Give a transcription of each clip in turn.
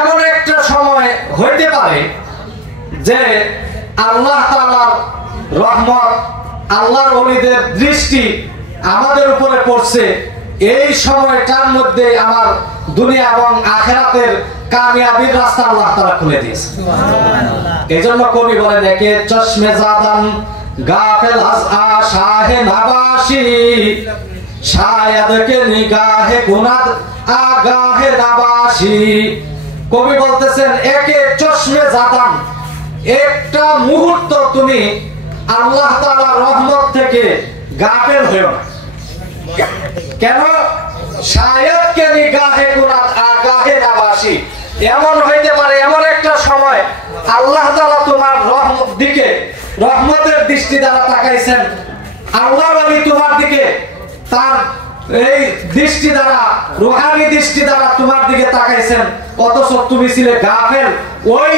এমন একটা সময় হইতে পারে যে আল্লাহ তাআলার রহমত, আল্লাহর ওলিদের দৃষ্টি আমাদের উপরে পড়ছে, এই সময়টার মধ্যে আমার দুনিয়া এবং আখিরাতের কামিয়াবির রাস্তা আল্লাহ তাআলা খুলে দিয়েছে। এজন্য কবি বলেন, একে চশমে জাদান গাফেল আজ আশাহে নাবাশি শায়দ কে নিগাহে কুনাদ আগাহে নাবাশি। কবি বলতেছেন, একে চশমে জাদান, একটা মুহূর্ত তুমি আল্লাহ তাআলার রহমত থেকে গাফেল হয়ো না। কেন? শায়দ কে নিগাহে কুনাদ আগাহে নাবাশি, এমন হইতে পারে এমন একটা সময় আল্লাহ তাআলা তোমার রহমত দিকে রহমতের দৃষ্টি দ্বারা তাকাইছেন, আল্লাহর ওলি তোমার দিকে তার এই দৃষ্টি দ্বারা, রূহানি দৃষ্টি দ্বারা তোমার দিকে তাকাইছেন, অথচ তুমি ছিলে গাফেল। ওই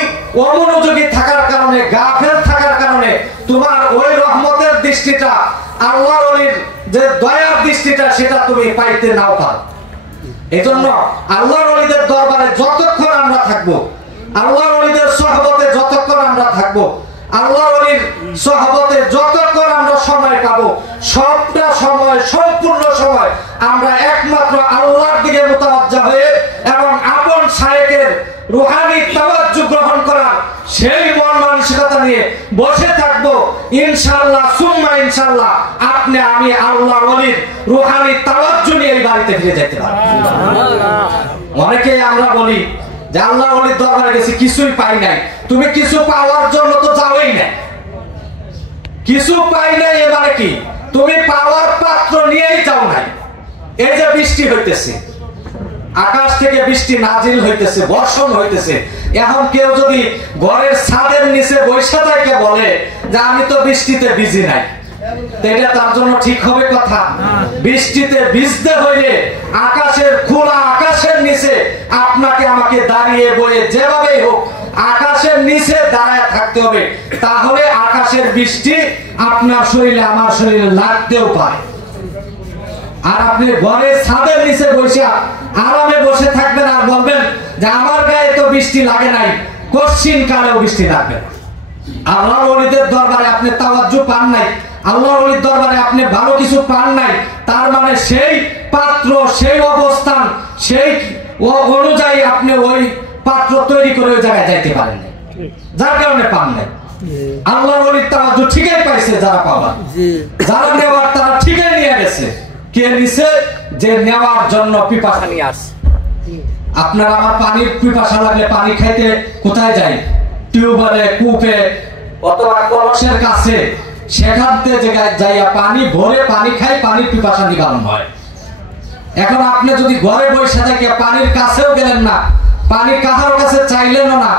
অমনোযোগী থাকার কারণে, গাফেল থাকার কারণে তোমার ওই রহমতের দৃষ্টিটা, আল্লাহর ওলির যে দয়ার দৃষ্টিটা, সেটা তুমি পাইতে নাও পারো। এজন্য আল্লাহর ওলিদের দরবারে যতক্ষণ আমরা থাকবো, আল্লাহর ওলিদের সহবতে যতক্ষণ আমরা থাকবো, আল্লাহর ওলির সহবতে যতক্ষণ আমরা সময় পাবো, সবটা সময়, সম্পূর্ণ সময় আমরা একমাত্র আল্লাহর দিকে মুতাওয়াজ্জা হয়ে এবং আপন শায়েখের রূহানি তাওয়াজ্জুহ গ্রহণ করার সেই মন মানসিকতা নিয়ে বসে থাকবো। ইনশাআল্লাহ সুম্মা ইনশাআল্লাহ আপনি আমি আল্লাহর ওলির রূহানি তাওয়াজ্জুহ নিয়ে এই বাড়িতে ফিরে যেতে পারবো। অনেকেই আমরা বলি যে আল্লাহর ওলির দরবারে গেছি, কিছুই পাই নাই। তুমি কিছু পাওয়ার জন্য তো যাওই না, কিছু পাই নাই এবারে কি তুমি পাওয়ার পাত্র নিয়েই যাও নাই। এই যে বৃষ্টি হইতেছে, আকাশ থেকে বৃষ্টি নাজিল হইতেছে, বর্ষণ হইতেছে, এখন কেউ যদি ঘরের ছাদের নিচে বৈশা থাকে বলে যে আমি তো বৃষ্টিতে ভিজি নাই, এটা তার জন্য ঠিক হবে কথা? বৃষ্টিতে ভিজতে হইলে আকাশের খোলা আকাশের নিচে আপনাকে আমাকে দাঁড়িয়ে বয়ে যেভাবেই হোক আকাশের নিচে দাঁড়ায় থাকতে হবে, তাহলে আকাশের বৃষ্টি আপনার শরীরে আমার শরীরে লাগতেও পারে। আর আপনি ঘরের ছাদের নিচে বসে আরামে বসে থাকবেন আর বলবেন যে আমার গায়ে তো বৃষ্টি লাগে নাই, কশ্চিন কালেও বৃষ্টি লাগবে। আল্লাহর ওলিদের দরবারে আপনি তাওয়াজ্জুহ পান নাই, আল্লাহর ওলির দরবারে আপনি ভালো কিছু পান নাই, তার মানে সেই পাত্র, সেই অবস্থান, সেই অনুযায়ী আপনি ওই পাত্র তৈরি করে ওই জায়গায় যাইতে পারেন না, যার কারণে পান নাই। আল্লাহর ওলির তাওয়াজ্জুহ ঠিকই পাইছে যারা পাওয়ার, যারা নেওয়ার তারা ঠিকই নিয়ে গেছে। কে নিছে? যে নেওয়ার জন্য পিপাসা নিয়ে আসে। আপনার আমার পানির পিপাসা লাগলে পানি খাইতে কোথায় যাই? টিউবওয়েলে, কূপে অথবা কলসের কাছে, সেখান থেকে যাইয়া পানি ভরে পানি খাই, পানির পিপাসা নিবারণ হয়। এখন আপনি যদি ঘরে বসে থেকে পানির কাছেও গেলেন না, পানি কাহার কাছে চাইলেনও না,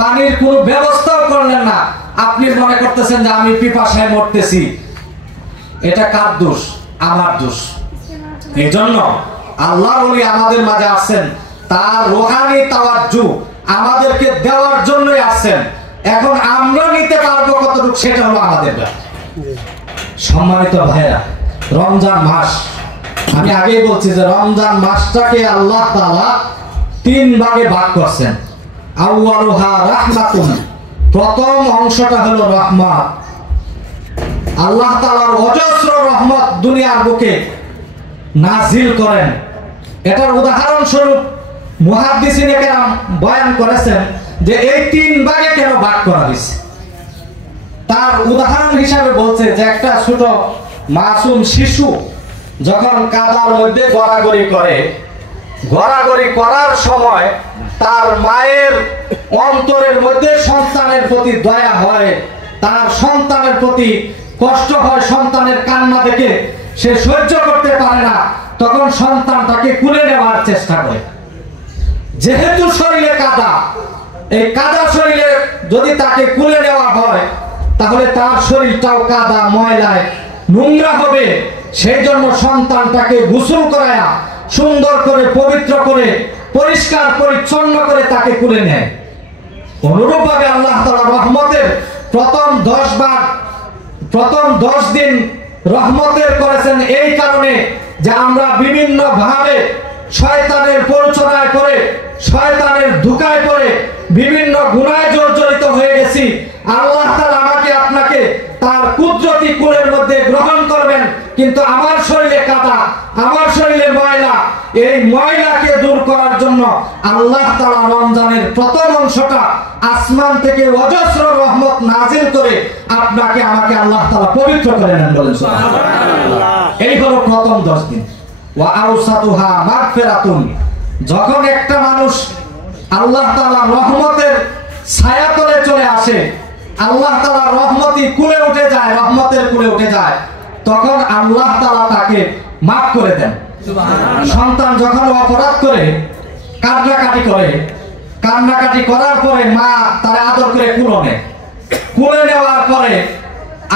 পানির কোনো ব্যবস্থাও করলেন না, আপনি মনে করতেছেন যে আমি পিপাসায় মরতেছি, এটা কার দোষ? আমার দোষ। এই জন্য আল্লাহর ওলি আমাদের মাঝে আসছেন, তার রূহানি তাওয়াজ্জুহ আমাদেরকে দেওয়ার জন্যই আসছেন। এখন আমরা নিতে পারবো কতটুকু, সেটা হলো আমাদের ব্যাপার। সম্মানিত ভাইরা, রমজান মাস, আমি আগেই বলছি যে রমজান মাসটাকে আল্লাহ তাআলা 3 ভাগে ভাগ করছেন। আউয়ালুহা রাহমাতুন, প্রথম অংশটা হলো রহমত। আল্লাহ তাআলার অজস্র রহমত দুনিয়ার বুকে নাজিল করেন। এটার উদাহরণ স্বরূপ মুহাদ্দিসিনে কেরাম বয়ান করেছেন যে এই 3 ভাগে কেন ভাগ করা হয়েছে। তার উদাহরণ হিসাবে বলছে যে একটা ছোট মাসুম শিশু যখন কাদার মধ্যে গড়াগড়ি করে, গড়াগড়ি করার সময় তার মায়ের অন্তরের মধ্যে সন্তানের প্রতি দয়া হয়, তার সন্তানের প্রতি কষ্ট হয়, সন্তানের কান্না দেখে সে সহ্য করতে পারে না, তখন সন্তানটাকে কুলে নেওয়ার চেষ্টা করে। যেহেতু শরীরে কাদা, এই কাদা শরীরে যদি তাকে কুলে নেওয়া হয় তাহলে তার শরীরটাও কাদা ময়লায় নোংরা হবে। সেই জন্য সন্তানটাকে গোসল করায়া সুন্দর করে পবিত্র করে পরিষ্কার পরিচ্ছন্ন করে তাকে কুলে নেয়। অনুরূপভাবে আল্লাহ তাআলা রহমতের প্রথম 10 দিন রহমতের করেছেন এই কারণে যে আমরা বিভিন্ন ভাবে শয়তানের প্ররোচনায় পড়ে, শয়তানের ধোঁকায় পড়ে বিভিন্ন গুনাহে জর্জরিত হয়ে গেছি। আল্লাহ তাআলা আমাকে আপনাকে তার কুদরতি কুলের মধ্যে গ্রহণ করবেন, কিন্তু আমার শরীরে কাটা, আমার শরীরে ময়লা, এই ময়লাকে দূর করার জন্য আল্লাহ তাআলা রমজানের প্রথম অংশটা আসমান থেকে অজস্র রহমত নাজিল করে আপনাকে আমাকে আল্লাহ তাআলা পবিত্র করে নেন। বলেন সুবহানাল্লাহ। এই হলো প্রথম 10 দিন। ওয়া আউসাতুহা মাগফিরাতুন। যখন একটা মানুষ আল্লাহ তাআলা রহমতের ছায়াতলে চলে আসে, আল্লাহ তাআলা রহমতি কুলে উঠে যায়, রহমতের কুলে উঠে যায়, তখন আল্লাহ তাআলা তাকে মাফ করে দেন। সন্তান যখন অপরাধ করে কান্নাকাটি করে, কান্নাকাটি করার পরে মা তার আদর করে কুলে নেওয়ার পরে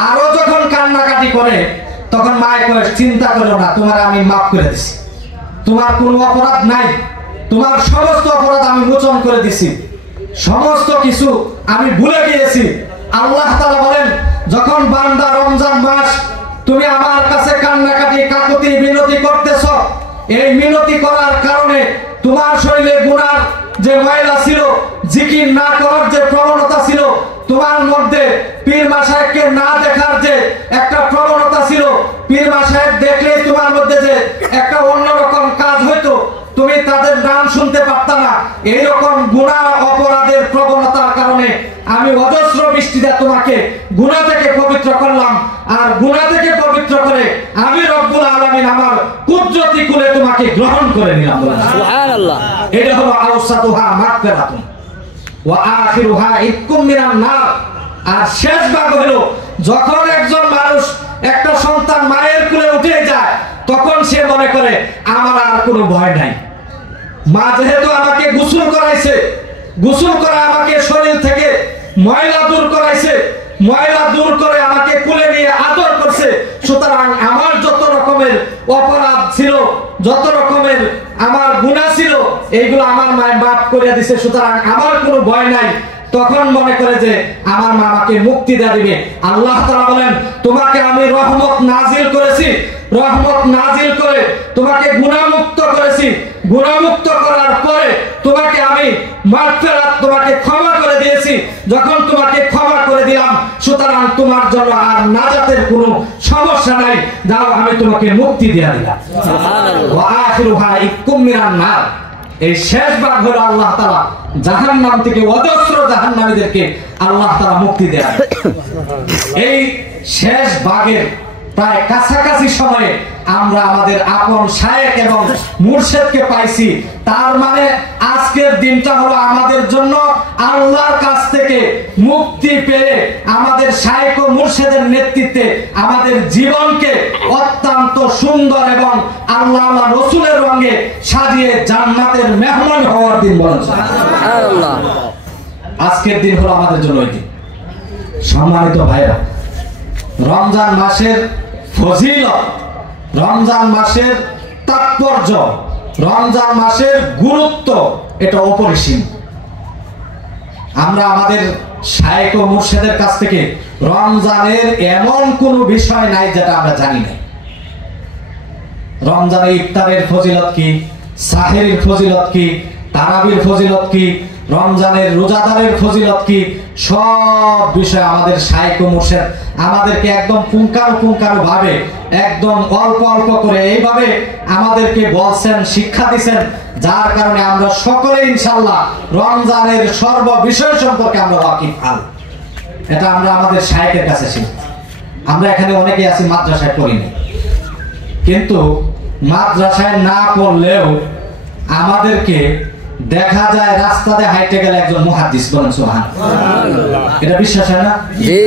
আরো যখন কান্নাকাটি করে, তখন মা কয়ে চিন্তা করো না, তোমার আমি মাফ করে দিছি, তোমার কোনো অপরাধ নাই, তোমার সমস্ত অপরাধ আমি মোচন করে দিছি, সমস্ত কিছু আমি ভুলে গিয়েছি। আল্লাহ তাআলা বলেন, যখন বান্দা রমজান মাস তুমি আমার কাছে কান্নাকাটি কাকুতি মিনতি করতেছ, এই মিনতি করার কারণে তোমার শরীরে গুনার যে ময়লা ছিল, জিকির না করার যে প্রবণতা ছিল, তোমার মধ্যে পীর মাশায়েখকে না দেখার যে একটা প্রবণতা ছিল, পীর মাশায়েখ দেখলেই তোমার মধ্যে যে একটা অন্যরকম কাজ হইতো, তুমি তাদের নাম শুনতে পারতা না, এইরকম গুনাহ অপরাধের প্রবণতার কারণে আমি অজস্র বৃষ্টিতে তোমাকে গুনাহ থেকে পবিত্র করলাম, আর গুনাহ থেকে পবিত্র করে আমি রব্বুল আলামিন আমার কুদরতি কুলে তোমাকে গ্রহণ করে নিলাম। সুবহানাল্লাহ। এটা হলো আউসাতুহা মাগফিরাতুন ওয়া আখিরুহা ইতকুম মিনান নার। আর শেষ ভাগ হলো যখন একজন মানুষ, একটা সন্তান মায়ের কুলে উঠে যায়, তখন সে মনে করে আমার আর কোনো ভয় নাই, মা যেহেতু আমাকে গোসল করাইছে, গোসল করে আমাকে শরীর থেকে ময়লা দূর করাইছে, ময়লা দূর করে আমাকে কুলে নিয়ে আদর করছে, সুতরাং আমার যত রকমের অপরাধ ছিল, যত রকমের আমার গুনাহ ছিল, এইগুলো আমার মায়ের মাফ করে দিছে, সুতরাং আমার কোনো ভয় নাই। তখন মনে করে যে আমার মা আমাকে মুক্তি দিয়ে দিবে। আল্লাহ তাআলা বলেন, তোমাকে আমি রহমত নাজিল করেছি, রহমত নাজিল করে তোমাকে গুনাহমুক্ত করেছি, গুনাহমুক্ত করার পরে তোমাকে আমি মাগফিরাত, তোমাকে ক্ষমা করে দিয়েছি। যখন তোমাকে ক্ষমা করে দিলাম, সুতরাং তোমার জন্য আর নাজাতের কোনো সমস্যা নাই, দাও আমি তোমাকে মুক্তি দিয়ে দিলাম। সুবহানাল্লাহ। ওয়া আখিরুহা ইতকুম মিনান নার। এই শেষ ভাগ হলো আল্লাহ তাআলা জাহান্নাম থেকে অজস্র জাহান্নামীদেরকে আল্লাহ তাআলা মুক্তি দেন। এই শেষ ভাগের প্রায় কাছাকাছি সময়ে আমরা আমাদের আপন শায়েখ এবং মুর্শিদকে পাইছি। তার মানে আজকের দিনটা হলো আমাদের জন্য আল্লাহর কাছ থেকে মুক্তি পেয়ে আমাদের শায়েখ ও মুর্শিদের নেতৃত্বে আমাদের জীবনকে অত্যন্ত সুন্দর এবং আল্লাহ রাসূলের রঙে সাজিয়ে জান্নাতের মেহমান হওয়ার দিন। বলেন সুবহানাল্লাহ। আজকের দিন হলো আমাদের জন্য ওই দিন। সম্মানিত ভাইরা, রমজান মাসের ফজিলত, রমজান মাসের তাৎপর্য, রমজান মাসের গুরুত্ব এটা অপরিসীম। আমরা আমাদের শায়েখ ও মুর্শিদের কাছ থেকে রমজানের এমন কোন বিষয় নাই যেটা আমরা জানি না। রমজানে ইফতারের ফজিলত কি, সাহেরের ফজিলত কি, তারাবির ফজিলত কি, রমজানের রোজাদারের ফজিলত কি, সব বিষয় আমাদের শায়েখ ও মুর্শিদ আমাদেরকে একদম পুঙ্খানুপুঙ্খানু ভাবে, একদম অল্প অল্প করে এইভাবে আমাদেরকে বলছেন, শিক্ষা দিচ্ছেন, যার কারণে আমরা সকলে ইনশাআল্লাহ রমজানের সর্ব বিষয় সম্পর্কে আমরা ওয়াকিফ। এটা আমরা আমাদের শায়েখের কাছে শিখি। আমরা এখানে অনেকেই আছি মাদ্রাসায় পড়িনি, কিন্তু মাদ্রাসায় না পড়লেও আমাদেরকে দেখা যায় রাস্তাতে হাইটে গেলে একজন মুহাদ্দিস। বলেন সুবহানাল্লাহ। এটা বিশ্বাস হয় না? জি।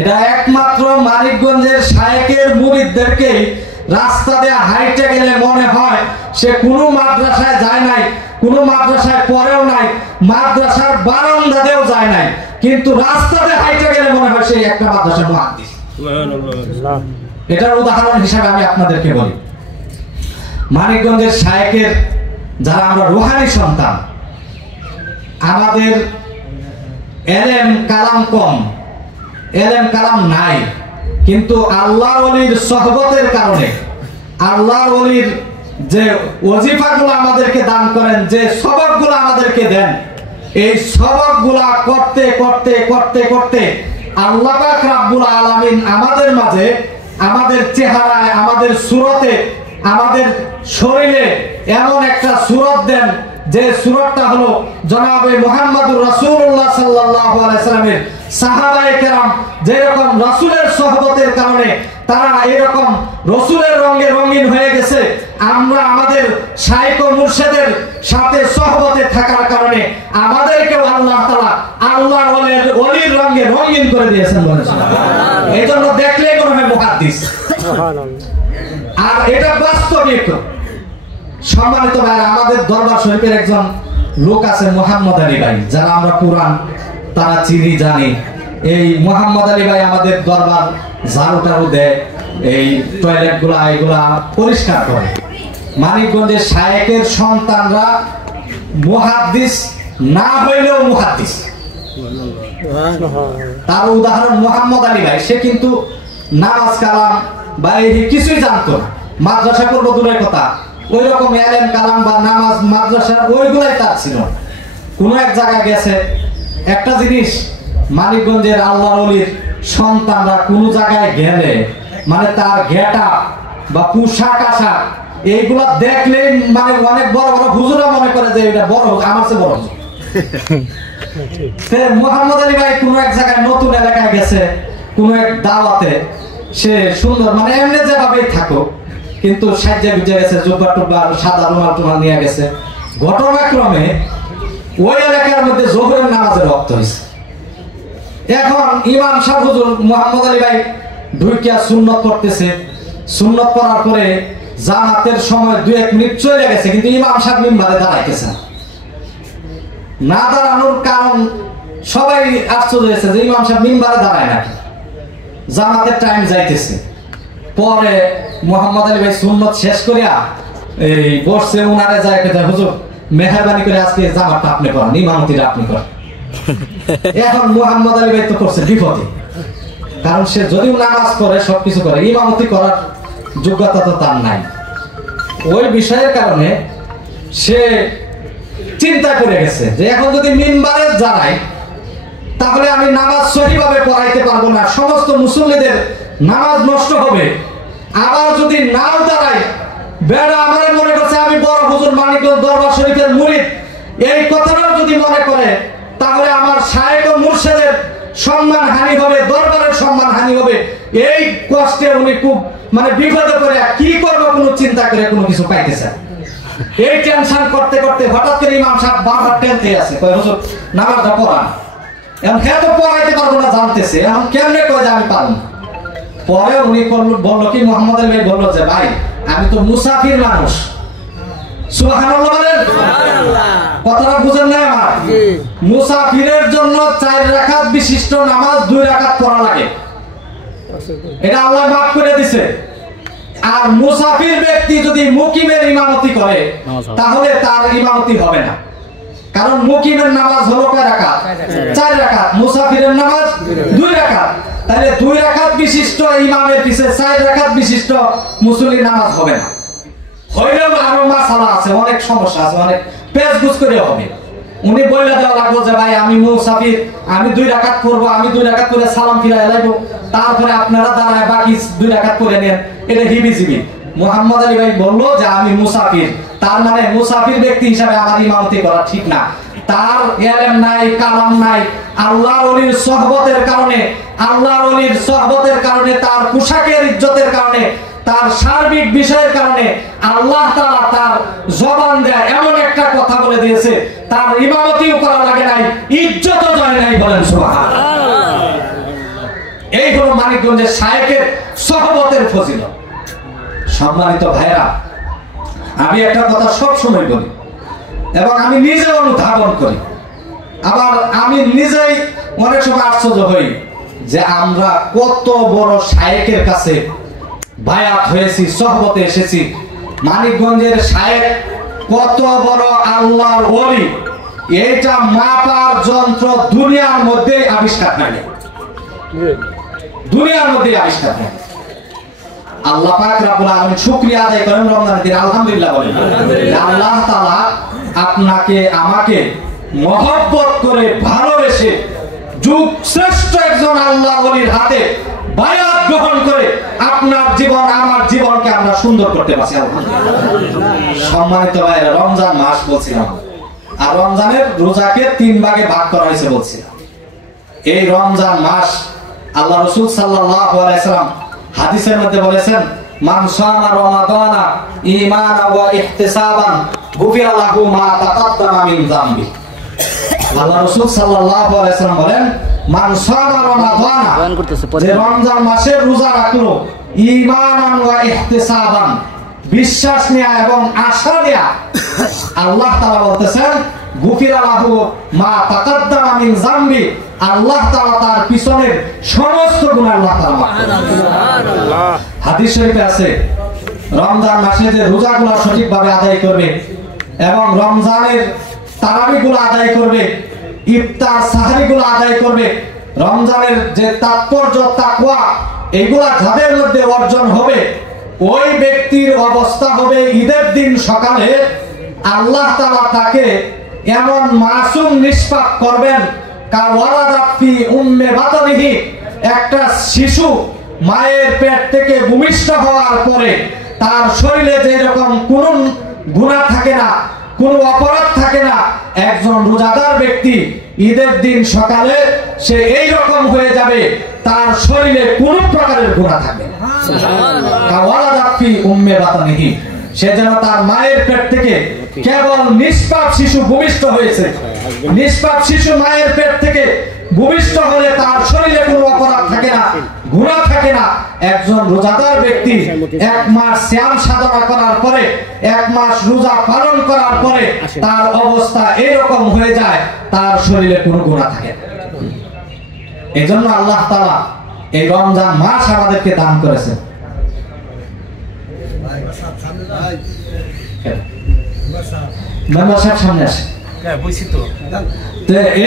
এটা একমাত্র মানিকগঞ্জের শায়েখের মুরিদদেরকে রাস্তা দিয়ে হাইটে গেলে মনে হয় সে কোনো মাদ্রাসায় যায় নাই, কোনো মাদ্রাসায় পড়েও নাই, মাদ্রাসার বারান্দাতেও যায় নাই, কিন্তু রাস্তাতে হাইটে গেলে মনে হয় সে একটা মাদ্রাসার মুহাদ্দিস। সুবহানাল্লাহ। এটার উদাহরণ হিসেবে আমি আপনাদেরকে বলি, মানিকগঞ্জের শায়েখের যারা আমরা রুহানি সন্তান, আমাদের এলেম কালাম কম, এলেম কালাম নাই, কিন্তু আল্লাহর ওলির সোহবতের কারণে, আল্লাহর ওলির যে ওজিফাগুলো আমাদেরকে দান করেন, যে সবকগুলো আমাদেরকে দেন, এই সবকগুলা করতে করতে করতে করতে আল্লাহ পাক রব্বুল আলামিন আমাদের মাঝে, আমাদের চেহারায়, আমাদের সুরতে, আমাদের শরীরে এমন একটা সুরত দেন যে সুরতটা হলো জনাবে মুহাম্মদুর রাসূলুল্লাহ সাল্লাল্লাহু আলাইহি সাল্লামের সাহাবায়ে কেরাম যেরকম রাসূলের সোহবতের কারণে তারা এরকম রাসূলের রঙে রঙিন হয়ে গেছে, আমরা আমাদের শাইখ ও মুর্শিদের সাথে সোহবতে থাকার কারণে আমাদেরকেও আল্লাহ তাআলা আল্লাহর ওলির রঙে রঙিন করে দিয়েছেন বলেন সুবহানাল্লাহ। এইজন্য দেখলেই মনে হয় মুহাদ্দিস। আর এটা বাস্তবিক। সম্মানিত ভাইরা, আমাদের দরবার শরীফের একজন লোক আছে মোহাম্মদ আলী ভাই, যারা আমরা কোরআন তারা চিনি জানি। এই মোহাম্মদ আলী ভাই আমাদের দরবার ঝাড়ু টাড়ু দেয়, এই টয়লেট গুলা এগুলা পরিষ্কার করে। মানিকগঞ্জের শায়েখের সন্তানরা মুহাদ্দিস না হইলেও মুহাদ্দিস। তার উদাহরণ মোহাম্মদ আলী ভাই, সে কিন্তু নামাজ কালাম বা এই কিছুই জানতো না, মাদ্রাসা করবো দূরের কথা, ওই রকম এলেম কালাম বা নামাজ মাদ্রাসা ওইগুলাই তার ছিল। কোন এক জায়গায় গেছে, একটা জিনিস মানিকগঞ্জের আল্লাহর ওলির সন্তানরা কোন জায়গায় গেলে মানে তার ঘেটা বা পোশাক আশাক এইগুলা দেখলে মানে অনেক বড় বড় হুজুরা মনে করে যে এটা বড়, আমার চেয়ে বড়। মোহাম্মদ আলী ভাই কোন এক জায়গায় নতুন এলাকায় গেছে, কোন এক দাওয়াতে, সে সুন্দর মানে এমনি যেভাবেই থাকো কিন্তু সাজ্জা গুজে গেছে, জুব্বা টুব্বা সাদা রুমাল টুমাল নিয়ে গেছে। ঘটনাক্রমে ওই এলাকার মধ্যে জোহরের নামাজের ওয়াক্ত হয়েছে। এখন ইমাম সাহেব হুজুর মোহাম্মদ আলী ভাই ঢুকিয়া সুন্নত পড়তেছে। সুন্নত পড়ার পরে জামাতের সময় 2-1 মিনিট চলে গেছে, কিন্তু ইমাম সাহেব মিম্বারে দাঁড়াইতেছে না। দাঁড়ানোর কারণ সবাই আশ্চর্য হয়েছে যে ইমাম সাহেব মিম্বারে দাঁড়ায় না, জামাতের টাইম যাইতেছে। পরে মোহাম্মদ আলী ভাই সুন্নত শেষ করিয়া এই বসছে, উনারে যায় হুজুর মেহরবানি করে আজকে জামাতটা আপনি করেন, ইমামতিটা আপনি করেন। এখন মোহাম্মদ আলী ভাই তো করছে বিপদে, কারণ সে যদিও নামাজ পড়ে সবকিছু করে, ইমামতি করার যোগ্যতা তো তার নাই। ওই বিষয়ের কারণে সে চিন্তা করে গেছে যে এখন যদি মিম্বারে দাঁড়াই তাহলে আমি নামাজ সঠিকভাবে পড়াইতে পারবো না, সমস্ত মুসল্লিদের নামাজ নষ্ট হবে। আবার যদি নাও দাঁড়াই, বেড়া আমার মনে করছে আমি বড় হুজুর মানিকগঞ্জ দরবার শরীফের মুরিদ, এই কথাটাও যদি মনে করে তাহলে আমার শায়েখ ও মুর্শিদের সম্মান হানি হবে, দরবারের সম্মান হানি হবে। এই কষ্টে উনি খুব মানে বিপদে পড়ে কি করবো কোনো চিন্তা করে কোনো কিছু পাইতেছে। এই টেনশন করতে করতে হঠাৎ করে ইমাম সাহেব বারবার টেনতে আছে, কয় হুজুর নামাজটা পড়ান। এখন খেয়ে তো পড়াইতে পারবো না জানতেছে, এখন কেমনে কয় যে আমি পারবো। পরে উনি বললো কি, মোহাম্মদ আলী ভাই বললো যে ভাই আমি তো মুসাফির মানুষ। সুবহানাল্লাহ বলেন, কথাটা বুঝেন না আমার? মুসাফিরের জন্য 4 রাকাত বিশিষ্ট নামাজ 2 রাকাত পড়া লাগে, এটা আল্লাহ মাফ করে দিছে। আর মুসাফির ব্যক্তি যদি মুকিমের ইমামতি করে তাহলে তার ইমামতি হবে না, কারণ মুকিমের নামাজ হলো কয় রাকাত? 4 রাকাত। মুসাফিরের নামাজ 2 রাকাত। তাহলে 2 রাকাত বিশিষ্ট ইমামের পিছে 4 রাকাত বিশিষ্ট মুসল্লি নামাজ হবে না। হইলেও আরো মাসালা আছে, অনেক সমস্যা আছে, অনেক পেঁচগুছ করে হবে। উনি বইলা দেওয়া লাগলো যে ভাই আমি মুসাফির, আমি 2 রাকাত পড়বো, আমি 2 রাকাত করে সালাম ফিরাই লাগবো, তারপরে আপনারা দাঁড়ায় বাকি 2 রাকাত করে নেন, এটা হিবিজিবি। মোহাম্মদ আলী ভাই বললো যে আমি মুসাফির, তার মানে মুসাফির ব্যক্তি হিসাবে আমার ইমামতি করা ঠিক না। তার ইলম নাই, কালাম নাই, আল্লাহর ওলির সোহবতের কারণে, আল্লাহর ওলির সোহবতের কারণে, তার পোশাকের ইজ্জতের কারণে, তার সার্বিক বিষয়ের কারণে আল্লাহ তাআলা তার জবান দেয় এমন একটা কথা বলে দিয়েছে, তার ইমামতিও করা লাগে নাই, ইজ্জতও যায় নাই। বলেন সুবহানাল্লাহ। এই হলো মানিকগঞ্জের শায়েখের সোহবতের ফজিলত। সম্মানিত ভাইরা, আমি একটা কথা সব সময় বলি এবং আমি নিজে অনুধাবন করি, আবার আমি নিজেই অনেক সময় আশ্চর্য হই যে আমরা কত বড় শায়েখের কাছে বায়াত হয়েছি, সোহবতে এসেছি। মানিকগঞ্জের শায়েখ কত বড় আল্লাহর ওলি, এইটা মাপার যন্ত্র দুনিয়ার মধ্যে আবিষ্কার হয়, দুনিয়ার মধ্যে আবিষ্কার হয়। আল্লাহ পাক রব্বুল আলামিন শুকরিয়া আদায় করেন রমজানের দিন আলহামদুলিল্লাহ বলেন। আল্লাহ তাআলা আপনাকে আমাকে মহব্বত করে ভালোবেসে যুগ শ্রেষ্ঠ একজন আল্লাহ ওলির হাতে বায়াত গ্রহণ করে আপনার জীবন আমার জীবনকে আমরা সুন্দর করতে পারছি আলহামদুলিল্লাহ। সম্মানিত ভাইরা, রমজান মাস বলছিলাম, আর রমজানের রোজাকে 3 ভাগে ভাগ করা হয়েছে বলছিলাম। এই রমজান মাস আল্লাহ রাসূল সাল্লাল্লাহু আলাইহি ওয়াসাল্লাম হাদিসের মধ্যে বলেছেন, মান সামা রমাদানা ঈমানান ওয়া ইহতিসাবান গুফিরা লাহু মা তাকাদ্দামা মিন যামবি। আল্লাহ রাসূল সাল্লাল্লাহু আলাইহি ওয়াসাল্লাম বলেন, মান সামা রমাদানা, যে রমজান মাসে রোজা রাখলো ঈমানান ওয়া ইহতিসাবান, বিশ্বাস নিয়ে এবং আশা নিয়ে, আল্লাহ তাআলা বলতেছেন গুফিরা লাহু মা তাকাদ্দামা মিন যামবি, আল্লাহ তাআলা তার পিছনের সমস্ত গুনাহ আল্লাহ তাআলা মাফ করে দেন। সুবহানাল্লাহ। হাদিস শরীফে আছে, রমজান মাসে যে রোজাগুলো সঠিকভাবে আদায় করবে এবং রমজানের তারাবিগুলো আদায় করবে, ইফতার সাহরিগুলো আদায় করবে, রমজানের যে তাৎপর্য তাকওয়া এগুলা যাদের মধ্যে অর্জন হবে, ওই ব্যক্তির অবস্থা হবে ঈদের দিন সকালে আল্লাহ তাআলা তাকে এমন মাসুম নিষ্পাপ করবেন, একটা শিশু মায়ের পেট থেকে ভূমিষ্ঠ হওয়ার পরে তার শরীরে যে রকম কোন গুনাহ থাকে না, কোন অপরাধ থাকে না, একজন রোজাদার ব্যক্তি ঈদের দিন সকালে সে এই রকম হয়ে যাবে, তার শরীরে কোন প্রকারের গুনাহ থাকবে না। সে যেন তার মায়ের পেট থেকে কেবল নিষ্পাপ শিশু ভূমিষ্ঠ হয়েছে। নিষ্পাপ শিশু মায়ের পেট থেকে ভূমিষ্ঠ হলে তার শরীরে কোনো অপরাধ থাকে না, গুনাহ থাকে না। একজন রোজাদার ব্যক্তি 1 মাস সিয়াম সাধনা করার পরে, 1 মাস রোজা পালন করার পরে তার অবস্থা এরকম হয়ে যায়, তার শরীরে কোনো গুনাহ থাকে না। এজন্য আল্লাহ তাআলা এই রমজান মাস আমাদেরকে দান করেছেন। সামনে আসে,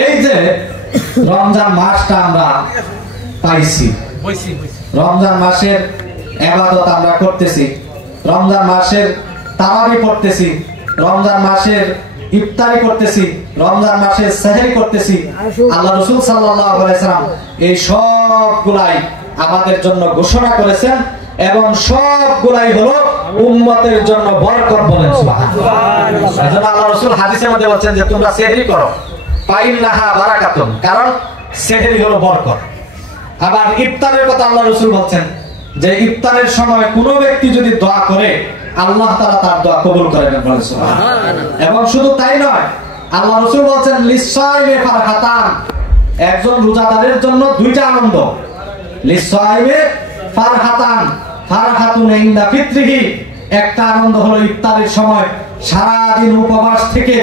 এই যে রমজান মাসটা আমরা পাইছি, রমজান মাসের ইবাদত আমরা করতেছি, রমজান মাসের তারাবি পড়তেছি, রমজান মাসের ইফতারি করতেছি, রমজান মাসের সেহরি করতেছি। আল্লাহ রাসূল সাল্লাল্লাহু আলাইহি ওয়াসাল্লাম এই সবগুলাই আমাদের জন্য ঘোষণা করেছেন এবং সবগুলাই হলো উম্মতের জন্য বরকত। বলেন সুবহানাল্লাহ। এজন্য আল্লাহ রাসূল হাদিসের মধ্যে বলেন যে তোমরা সেহরি করো, ফাইন্নাহা বারাকাতুন, কারণ সেহরি হলো বরকত। আবার ইফতারের কথা আল্লাহ রাসূল বলেন যে ইফতারের সময় কোনো ব্যক্তি যদি দোয়া করে আল্লাহ তাআলা তার দোয়া কবুল করে নেন। বলেন সুবহানাল্লাহ। এবং শুধু তাই নয়, আল্লাহ রাসূল বলেন লিসাইমে ফারহাতান, একজন রোজাদারের জন্য 2টা আনন্দ। লিসাইমে ফারহাতান, ফারহাতুন ইনদা ফিত্রিহি, একটা আনন্দ হলো ইফতারের সময় সারা দিন উপবাস থেকে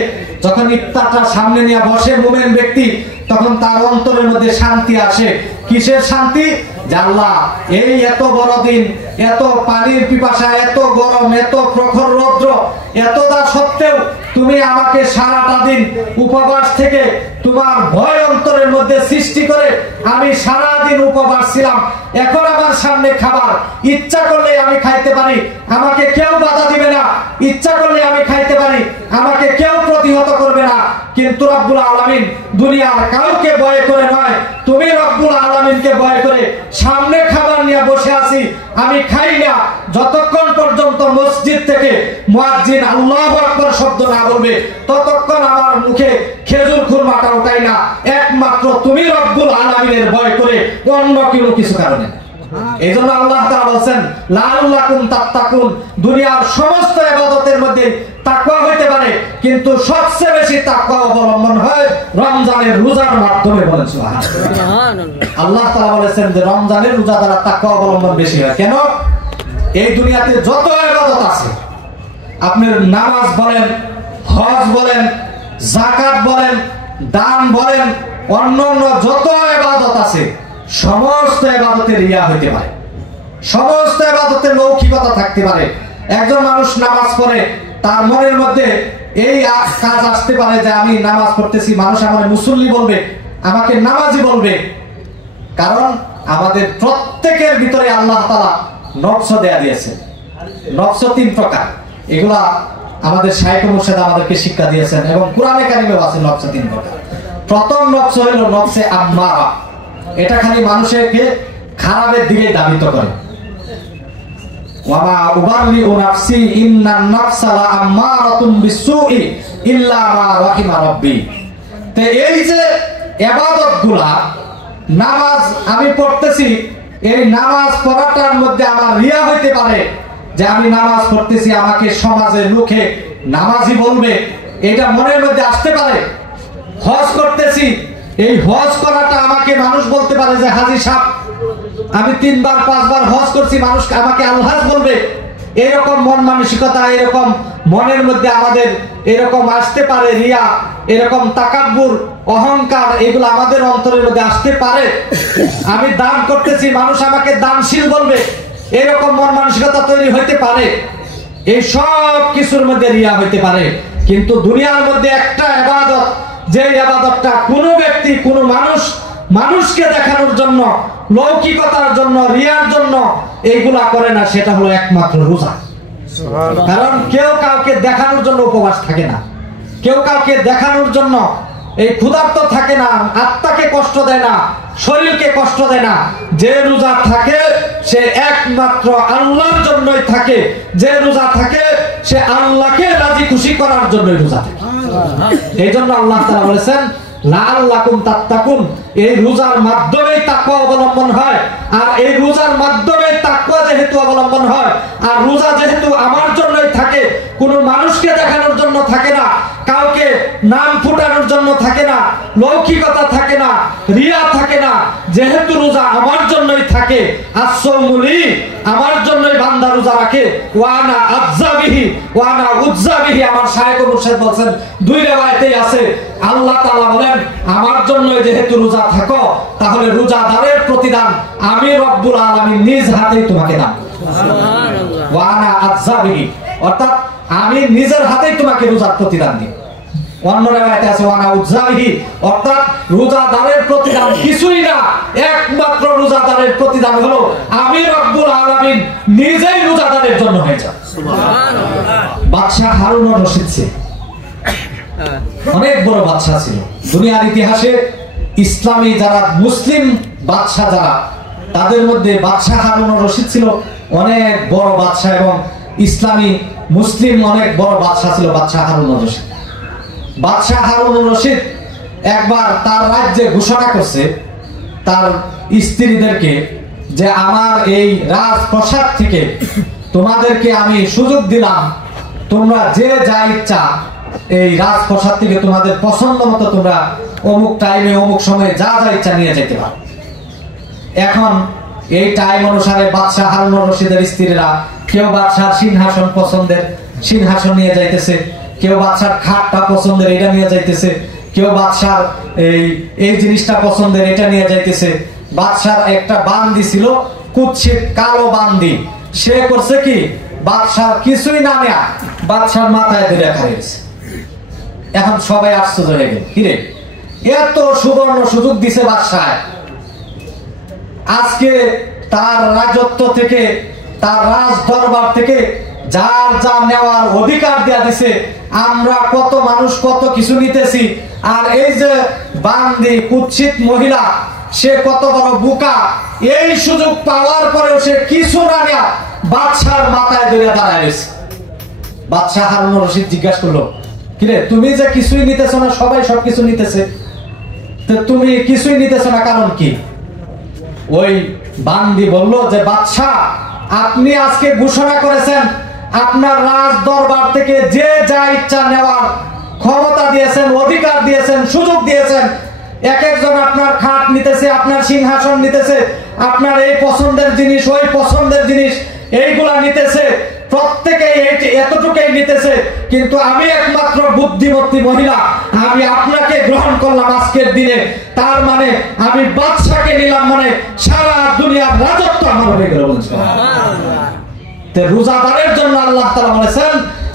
যখন ইফতারটা সামনে নিয়ে বসে মুমিন ব্যক্তি, তখন তার অন্তরের মধ্যে শান্তি আসে। কিসের শান্তি? যে আল্লাহ এই এত বড় দিন, এত পানির পিপাসা, এত গরম, এত প্রখর রৌদ্র, এতটা সত্ত্বেও তুমি আমাকে সারাটা দিন উপবাস থেকে তোমার ভয় অন্তরের মধ্যে সৃষ্টি করে আমি সারা দিন উপবাস ছিলাম। এখন আমার সামনে খাবার, ইচ্ছা করলে আমি খাইতে পারি, আমাকে কেউ বাধা দিবে না, ইচ্ছা করলে আমি খাইতে পারি, আমাকে কেউ প্রতিহত করবে না। কিন্তু রব্বুল আলামিন দুনিয়ার কাউকে ভয় করে নয়, তুমি রব্বুল আলামিনকে ভয় করে সামনে খাবার নিয়ে বসে আছি, আমি খাই না যতক্ষণ পর্যন্ত মসজিদ থেকে মুয়াজ্জিন আল্লাহু আকবার শব্দ না বলবে, ততক্ষণ আমার মুখে খেজুর খুরমাটা উঠাই না, একমাত্র তুমি রব্বুল আলামিনের ভয় করে, অন্য কিছু কারণে। এইজন্য আল্লাহ তাআলা বলেন লাআল্লাকুম তাত্তাকুন, দুনিয়ার সমস্ত ইবাদতের মধ্যে তাকওয়া হইতে পারে, কিন্তু সবচেয়ে বেশি তাকওয়া অবলম্বন হয় রমজানের রোজার মাধ্যমে। বলেন সুবহানাল্লাহ। আল্লাহ তাআলা বলেছেন যে রমজানের রোজা দ্বারা তাকওয়া অবলম্বন বেশি হয়। কেন? এই দুনিয়াতে যত ইবাদত আছে, আপনি নামাজ বলেন, হজ বলেন, যাকাত বলেন, দান বলেন, অন্যান্য যত ইবাদত আছে, সমস্ত ইবাদতে রিয়া হইতে পারে, সমস্ত ইবাদতে লৌকিকতা থাকতে পারে। একজন মানুষ নামাজ পড়ে, তার মনের মধ্যে এই কাজ আসতে পারে যে আমি নামাজ পড়তেছি, মানুষ আমাকে মুসল্লি বলবে, আমাকে নামাজি বলবে। কারণ আমাদের প্রত্যেকের ভিতরে আল্লাহ তাআলা নকশ দেয়া দিয়েছেন। নকশ 3 প্রকার, এগুলা আমাদের শাইখ মুর্শিদ আমাদেরকে শিক্ষা দিয়েছেন এবং কোরআনে কারিমেও আছে নকশ 3 প্রকার। প্রথম নকশ হলো নকশে আম্মারা, এটা খালি মানুষকে খারাপের দিকে ধাবিত করে। ওয়ামা উবাররিউ নাফসি ইন্নান নাফসা লাআম্মারাতুম বিসসুই ইল্লা মা রাহিমা রাব্বি। তে এই যে ইবাদতগুলা, নামাজ আমি পড়তেছি, এই নামাজ পড়াটার মধ্যে আমার রিয়া হইতে পারে যে আমি নামাজ পড়তেছি, আমাকে সমাজের লোকে নামাজি বলবে, এটা মনের মধ্যে আসতে পারে। হজ করতেছি, এই হজ করাটা আমাকে মানুষ বলতে পারে যে হাজী সাহেব আমি 3বার 5বার হজ করছি, মানুষ আমাকে আলহাজ বলবে। এরকম মন মানসিকতা, এরকম মনের মধ্যে আমাদের এরকম আসতে পারে, রিয়া, এরকম তাকাব্বুর, অহংকার, এগুলো আমাদের অন্তরের মধ্যে আসতে পারে। আমি দান করতেছি, মানুষ আমাকে দানশীল বলবে, এরকম মন মানসিকতা তৈরি হইতে পারে। এই সব কিছুর মধ্যে রিয়া হইতে পারে। কিন্তু দুনিয়ার মধ্যে একটা ইবাদত, যে ইবাদতটা কোনো ব্যক্তি, কোনো মানুষকে দেখানোর জন্য, লৌকিকতার জন্য, রিয়ার জন্য এইগুলা করে না, সেটা হলো একমাত্র রোজা। কারণ কেউ কাউকে দেখানোর জন্য উপবাস থাকে না, কেউ কাউকে দেখানোর জন্য এই ক্ষুধার্ত থাকে না, আত্মাকে কষ্ট দেয় না, শরীরকে কষ্ট দেয় না। যে রোজা থাকে সে একমাত্র আল্লাহর জন্যই থাকে, যে রোজা থাকে সে আল্লাহকে রাজি খুশি করার জন্যই রোজা থাকে। এই জন্য আল্লাহ তাআলা বলেছেন লাআল্লাকুম তাত্তাকুন, এই রোজার মাধ্যমে তাকওয়া অবলম্বন হয়। আর এই রোজার মাধ্যমে তাকওয়া যেহেতু অবলম্বন হয়, আর রোজা যেহেতু আমার জন্যই থাকে, কোনো মানুষকে দেখানোর জন্য থাকে না, কাউকে নাম ফুটানোর জন্য থাকে না, লৌকিকতা থাকে না, রিয়া থাকে না, যেহেতু রোজা আমার জন্যই থাকে, আসসাউমুলি, আমার জন্যই বান্দা রোজা রাখে, ওয়ানা আজ্জাবিহি ওয়ানা উজ্জাবিহি। আমার শাইখ মুর্শিদ বলেন, 2 রিওয়ায়াতেই আছে, আল্লাহ তাআলা বলেন আমার জন্যই যেহেতু রোজা থাকো, তাহলে রোজাদারের প্রতিদান আমি রব্বুল আলামিন নিজ হাতেই তোমাকে দান করব। সুবহানাল্লাহ। ওয়ানা আজ্জাবিহি, অর্থাৎ আমি নিজের হাতেই তোমাকে রোজার প্রতিদান দিই। অন্য রিওয়ায়াতে আছে ওয়ানা উজ্জাবিহি, অর্থাৎ রোজাদারের প্রতিদান কিছুই না, একমাত্র রোজাদারের প্রতিদান হলো আমি রব্বুল আলামিন নিজেই রোজাদারের জন্য হয়ে যায়। সুবহানাল্লাহ। বাদশা হারুন আর-রশিদ ছিল অনেক বড় বাদশা ছিল। দুনিয়ার ইতিহাসে ইসলামী যারা মুসলিম বাদশা যারা, তাদের মধ্যে বাদশা হারুন আর-রশিদ ছিল অনেক বড় বাদশা, এবং ইসলামী মুসলিম অনেক বড় বাদশা ছিল বাদশা হারুন আর-রশিদ। বাদশা হারুন আর-রশিদ একবার তার রাজ্যে ঘোষণা করছে তার স্ত্রীদেরকে যে আমার এই রাজপ্রাসাদ থেকে তোমাদেরকে আমি সুযোগ দিলাম, তোমরা যে যা ইচ্ছা এই রাজপ্রাসাদ থেকে তোমাদের পছন্দ মতো তোমরা অমুক টাইমে অমুক সময়ে যা যা ইচ্ছা নিয়ে যেতে পারো। এখন এই টাইম অনুসারে বাদশা হারুন আর-রশিদের স্ত্রীরা কেউ বাদশার সিংহাসন পছন্দের সিংহাসন নিয়ে যাইতেছে, কেউ বাদশার খাটটা পছন্দের এটা নিয়ে যাইতেছে, কেউ বাদশার এই জিনিসটা পছন্দের এটা নিয়ে যাইতেছে। বাদশার একটা বান্দি ছিল কুৎসিত কালো বান্দি, সে করছে কি বাদশার কিছুই না নেয়া বাদশার মাথায় দিয়ে রেখা দিয়েছে। এখন সবাই আশ্চর্য হয়ে গেল, কিরে এত সুবর্ণ সুযোগ দিছে বাদশায়, আজকে তার রাজত্ব থেকে, তার রাজ দরবার থেকে যার যা নেওয়ার অধিকার দেয়া দিছে, আমরা কত মানুষ কত কিছু নিতেছি, আর এই যে বান্দি কুৎসিত মহিলা সে কত বড় বোকা, এই সুযোগ পাওয়ার পরেও সে কিছু না নেয়া বাদশার মাথায় ধরে দাঁড়ায় গেছে। বাদশা হারুন আর-রশিদ জিজ্ঞাসা করলো, কিরে তুমি যে কিছুই নিতেছ না, সবাই সবকিছু নিতেছে, তো তুমি কিছুই নিতেছ না, কারণ কি? ওই বান্দি বলল যে বাদশা আপনি আজকে ঘোষণা করেছেন আপনার রাজ দরবার থেকে যে যা ইচ্ছা নেওয়ার ক্ষমতা দিয়েছেন, অধিকার দিয়েছেন, সুযোগ দিয়েছেন। এক একজন আপনার খাট নিতেছে, আপনার সিংহাসন নিতেছে, আপনার এই পছন্দের জিনিস ওই পছন্দের জিনিস এইগুলা নিতেছে, প্রত্যেকে এতটুকুই নিতেছে, কিন্তু আমি একমাত্র বুদ্ধিমতী মহিলা, আমি আপনাকে গ্রহণ করলাম আজকের দিনে, তার মানে আমি বাদশাকে নিলাম, মানে সারা দুনিয়ার রাজত্ব আমার হয়ে গেল। রোজাদারের জন্য আল্লাহ তাআলা বলেছেন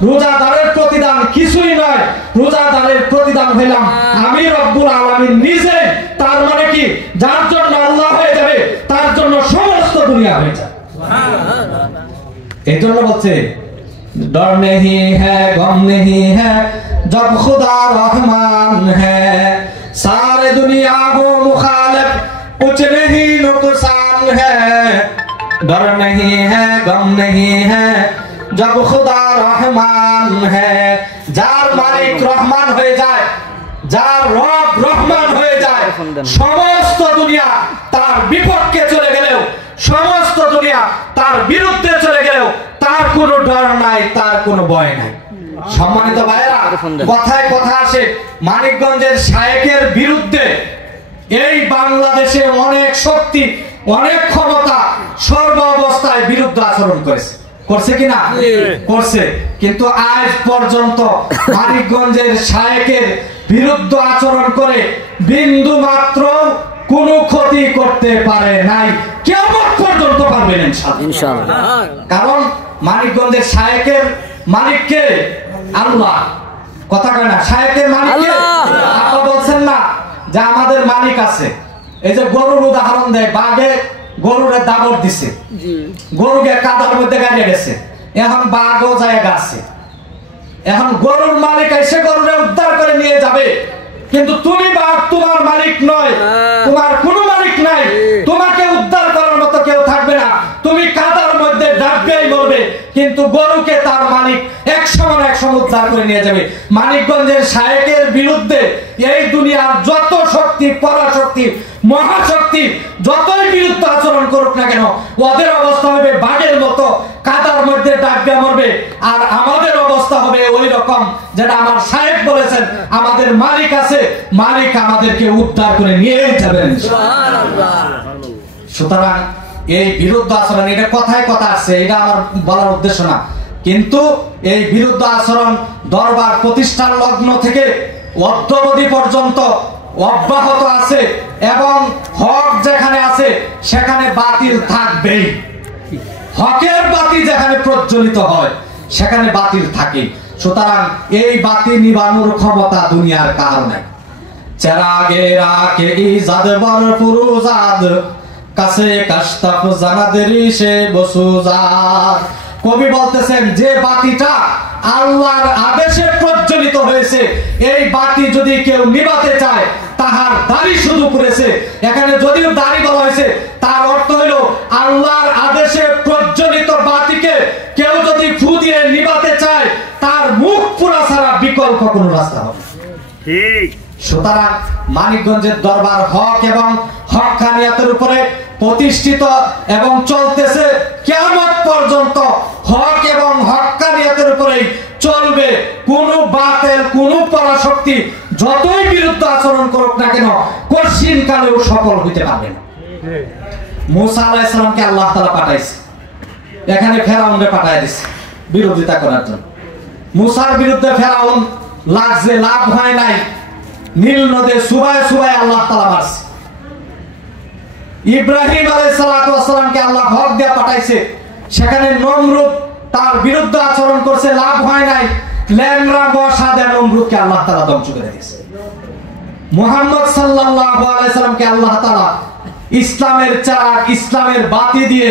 রোজাদারের প্রতিদান কিছুই নয়, রোজাদারের প্রতিদান হইলাম আমি রব্বুল আলামিন নিজে। তার মানে কি, যার জন্য আল্লাহ হয়ে যাবে তার জন্য সমস্ত দুনিয়া হয়ে যাবে। জন্য বলছে डर नहीं है गम नहीं है जब खुदा रहमान है सारे दुनिया को मुखालिफ कुछ नहीं नुकसान है डर नहीं है गम नहीं है जब खुदा रहमान है जार मालिक रहमान हो जाए जार रब रहमान हो जाए समस्त दुनिया तार विपक्षे चले गेलेও समस्त दुनिया तार বিরুদ্ধে চলে গেলেও তার কোনো ডর নাই তার কোনো ভয় নাই সম্মানিত ভাইরা কথায় কথা আসে মানিকগঞ্জের শায়েকের বিরুদ্ধে এই বাংলাদেশে অনেক শক্তি অনেক ক্ষমতা সর্ব অবস্থায় বিরুদ্ধে আচরণ করেছে করছে কি না করছে কিন্তু আজ পর্যন্ত মানিকগঞ্জের শায়েকের বিরুদ্ধে আচরণ করে বিন্দু মাত্র কোনো ক্ষতি করতে পারে নাই কিয়ামত পর্যন্ত পারবে না ইনশাআল্লাহ কারণ মানিকগঞ্জের শায়েকের মালিক কে আল্লাহ কথা কয় না শায়েকের মালিক কে আপনি বলছেন না যে আমাদের মালিক আছে এই যে গরুর উদাহরণ দেয় বাঘে গরুরে দাবর দিছে গরুকে কাদার মধ্যে গাড়িয়ে গেছে এখন বাঘও যায় গাছে এখন গরুর মালিক এসে গরুরে উদ্ধার করে নিয়ে যাবে কিন্তু তুমি বাঘ তোমার মালিক নয় তোমার কোনো মালিক নাই তোমাকে উদ্ধার করার মতো কেউ থাকবে না তুমি কাদার মধ্যে ডাববেই মরবে কিন্তু গরুকে তার মালিক এক সময় উদ্ধার করে নিয়ে যাবে মানিকগঞ্জের শায়েকের বিরুদ্ধে এই দুনিয়ার যত শক্তি পরাশক্তি মহাশক্তি যতই বিরুদ্ধে আচরণ করুক না কেন ওদের অবস্থা হবে বাঘের মতো কাদার মধ্যে ডাববে মরবে আর আমাদের অবস্থা হবে ওই রকম যেটা আমার শায়েক বলেছেন আমাদের মালিক আছে মালিক আমাদেরকে উদ্ধার করে নিয়ে যাবেন সুবহানাল্লাহ সুতরাং এই বিরুদ্ধ আচরণ এটা কথায় কথা আছে এটা আমার বলার উদ্দেশ্য না কিন্তু এই বিরুদ্ধ আচরণ দরবার প্রতিষ্ঠার লগ্ন থেকে অদ্যাবধি পর্যন্ত অব্যাহত আছে এবং হক যেখানে আছে সেখানে বাতিল থাকবেই হকের বাতি যেখানে প্রজ্বলিত হয় সেখানে বাতিল থাকে সুতরাং এই বাতি নিবানোর ক্ষমতা দুনিয়ার কারণে চেরাগে রাকে ইজাদ বর ফুরুজাদ কাছে কাশতাফ জানাদেরি সে বসুজাদ কবি বলতেছেন যে বাতিটা আল্লাহর আদেশে প্রজ্বলিত হয়েছে এই বাতি যদি কেউ নিভাতে চায় তাহার দাড়ি শুধু করেছে এখানে যদিও দাড়ি বলা হয়েছে তার অর্থ হলো আল্লাহর আদেশে প্রজ্বলিত বাতিকে কেউ যদি ফু দিয়ে নিভাতে চায় তার মুখ পুরা ছাড়া বিকল্প কোনো রাস্তা হবে ঠিক সুতরাং মানিকগঞ্জের দরবার হক এবং হক্কানিয়াতের উপরে প্রতিষ্ঠিত এবং চলতেছে কিয়ামত পর্যন্ত হক এবং হক্কানিয়াতের উপরেই চলবে কোন বাতিল কোন পরাশক্তি যতই বিরুদ্ধ আচরণ করুক না কেন কঠিন কালেও সফল হতে পারবে না মুসা আলাইহিস সালামকে আল্লাহ তাআলা পাঠাইছে এখানে ফেরাউনকে পাঠিয়ে দিয়েছে বিরোধিতা করার জন্য মুসার বিরুদ্ধে ফেরাউন লাগছে লাভ হয় নাই নীল নদে সুবায় সুবায় আল্লাহ তাআলা মারছে ইব্রাহিম আলাইহিস সালাতু ওয়াস সালামকে আল্লাহ হক দিয়ে পাঠাইছে সেখানে নমরুদ তার বিরুদ্ধে আচরণ করছে লাভ হয় নাই ল্যাংড়া বসা দেন নমরুদকে আল্লাহ তাআলা ধ্বংস করে দিয়েছে মুহাম্মদ সাল্লাল্লাহু আলাইহি সাল্লামকে আল্লাহ তাআলা ইসলামের চারাক ইসলামের বাতি দিয়ে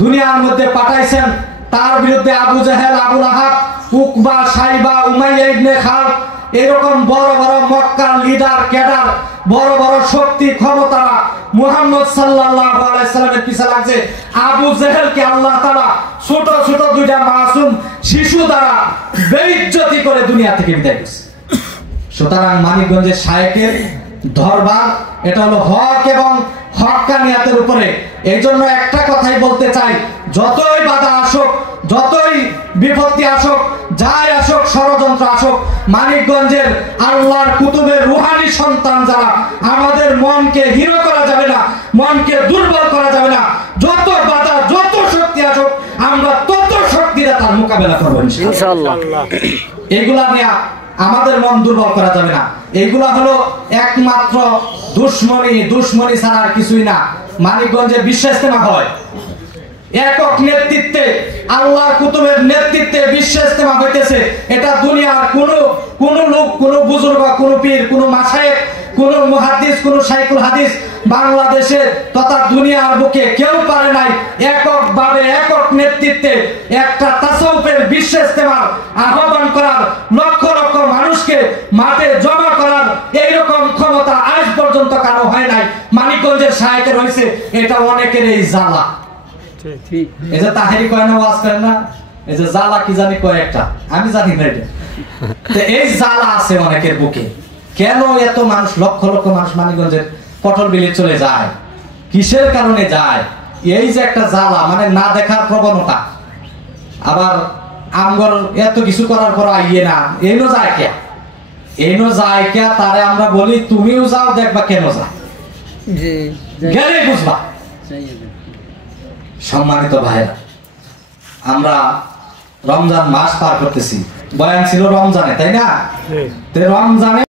দুনিয়ার মধ্যে পাঠাইছেন তার বিরুদ্ধে আবু জাহেল আবু লাহাব উকবা সাইবা উমাইয়া ইবনে খালদ এরকম বড় বড় মক্কার লিডার ক্যাডার বড় বড় শক্তি ক্ষমতারা মুহাম্মদ সাল্লাল্লাহু আলাইহি সাল্লামের পিছে লাগছে আবু জাহেলকে আল্লাহ তাআলা ছোট ছোট দুইটা মাসুম শিশু দ্বারা বেইজ্জতি করে দুনিয়া থেকে বিদায় করেছে সুতরাং মানিকগঞ্জের শায়েকের দরবার এটা হলো হক এবং হক্কানিয়াতের উপরে এইজন্য একটা কথাই বলতে চাই যতই বাধা আসুক যতই বিপত্তি আসুক যাই আসুক ষড়যন্ত্র আসুক মানিকগঞ্জের আল্লাহর কুতুবের রুহানি সন্তান যারা আমাদের মনকে হিরো করা যাবে না মনকে দুর্বল করা যাবে না যত বাধা যত শক্তি আসুক আমরা তত শক্তিতে তার মোকাবেলা করব ইনশাআল্লাহ এগুলা নিয়ে আমাদের মন দুর্বল করা যাবে না এইগুলা হলো একমাত্র দুশ্মনী ছাড়া আর কিছুই না মানিকগঞ্জে বিশ্ব ইজতেমা হয় একক নেতৃত্বে আল্লাহর কুতুবের নেতৃত্বে বিশ্ব ইজতেমা হইতেছে এটা দুনিয়ার কোন লোক কোন বুজুর্গ কোন পীর কোন মাশায়েখ কোন মুহাদ্দিস কোন শাইখুল হাদিস বাংলাদেশে তথা দুনিয়ার বুকে কেউ পারে নাই এককভাবে একক নেতৃত্বে একটা তাসাউফের বিশ্ব ইজতেমার আহ্বান করার, লক্ষ লক্ষ মানুষকে মাঠে জমা করার এইরকম ক্ষমতা আজ পর্যন্ত কারো হয় নাই। মানিকগঞ্জের শায়েখের হয়েছে, এটা অনেকের এই জ্বালা। এই যে তাহেরি কয় না, ওয়াজ করে না, এই যে জ্বালা কি জানি কয় একটা, আমি জানি না এটা। এই জ্বালা আছে অনেকের বুকে। কেন এত মানুষ, লক্ষ লক্ষ মানুষ মানিকগঞ্জের পটল বিলে চলে যায়, কিসের কারণে যায়? এই যে একটা জ্বালা, মানে না দেখার প্রবণতা। আবার আমগর এত কিছু করার পর আইয়ে না, এইনো যায় কে, এইনো যায় কে, তারে আমরা বলি তুমিও যাও, দেখবা কেন যায়, গেলে বুঝবা। সম্মানিত ভাইরা, আমরা রমজান মাস পার করতেছি, বয়ান ছিল রমজানে, তাই না? রমজানে